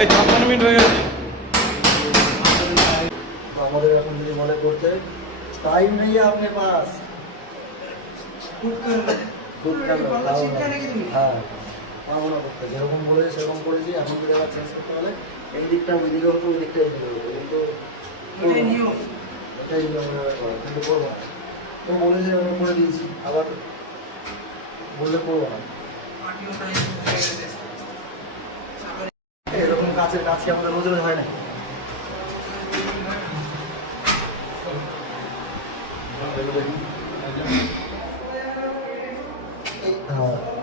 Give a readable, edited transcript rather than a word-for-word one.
এই 56 মিনিট হয়ে গেছে। আমাদের এখন যদি মনে করতে টাইম নেই আপনি পাস হ্যাঁ পাবো না করতে যেরকম বলেছে সেরকম করেছি। এখন যদি আবার চেঞ্জ করতে হলে এই দিকটা ওই দিকে হতো, ওই দিকটা এই দিকে হতো, কিন্তু এটাই নিয়ম কিন্তু করবো না। তো বলেছে আমি করে দিয়েছি, আবার বললে করবো না। এরকম কাজের কাজ কি আমাদের রোজ রোজ হয় না? হ্যাঁ